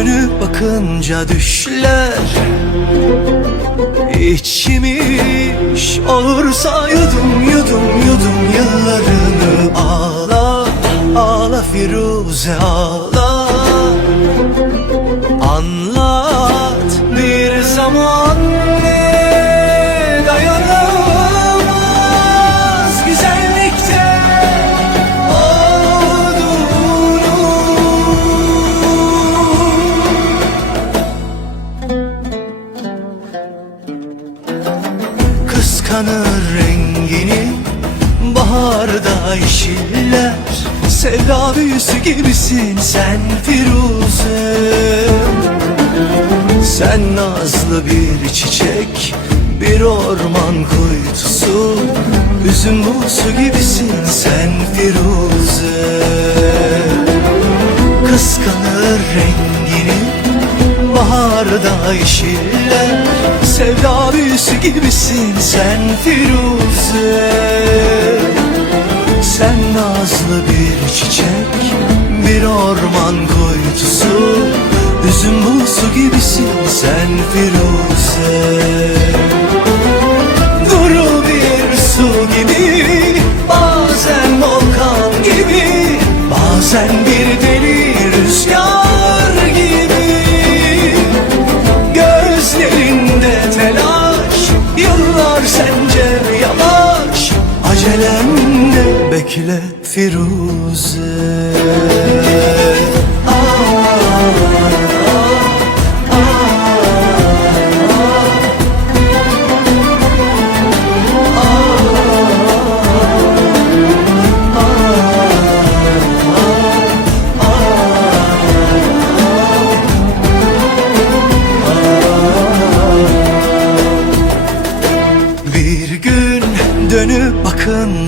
dönüp bakınca düşler. İçmiş olursa yudum yudum yudum yıllarını Ağla ağla Firuze ağla. Anlat Kıskanır rengini. Baharda yeşiller Sevda büyüsü gibisin sen Firuze. Sen nazlı bir çiçek Bir orman kuytusu. Üzüm buğusu gibisin sen Firuze. Kıskanır rengini Baharda yeşiller Sevda büyüsü gibisin sen Firuze. Sen nazlı bir çiçek Bir orman kuytusu Üzüm buğusu gibisin sen Firuze. Duru bir su gibi Bazen volkan gibi Bazen bir deli rüzgar bekle Firuze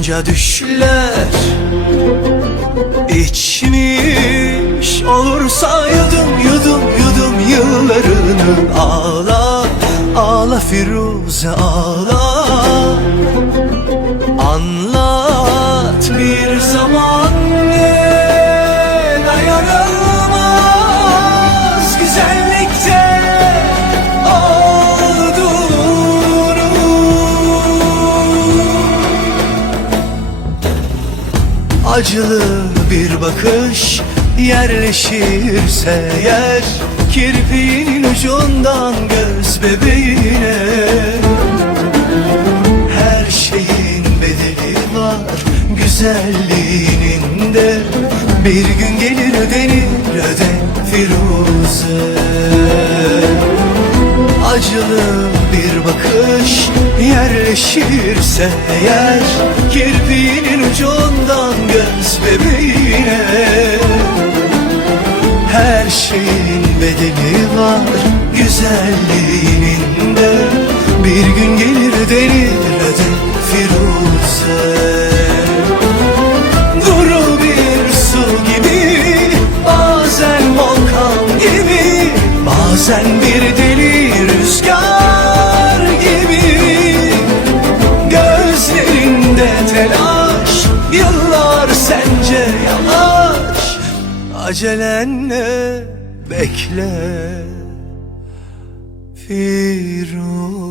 bakınca düşler. İçmiş olursa yudum yudum yudum yıllarını Ağla ağla Firuze ağla Acılı bir bakış yerleşirse yer Kirpiğinin ucundan göz bebeğine. Her şeyin bedeli var güzelliğinin de. Bir gün gelir ödenir öde Firuze Acılı bir bakış yerleşirse eğer Kirpiğinin ucundan göz bebeğine. Her şeyin bedeli var güzelliğinin de. Bir gün gelir denir öde Firuze Sen bir deli rüzgar gibi Gözlerinde telaş Yıllar sence yavaş Acelenle bekle Firuze.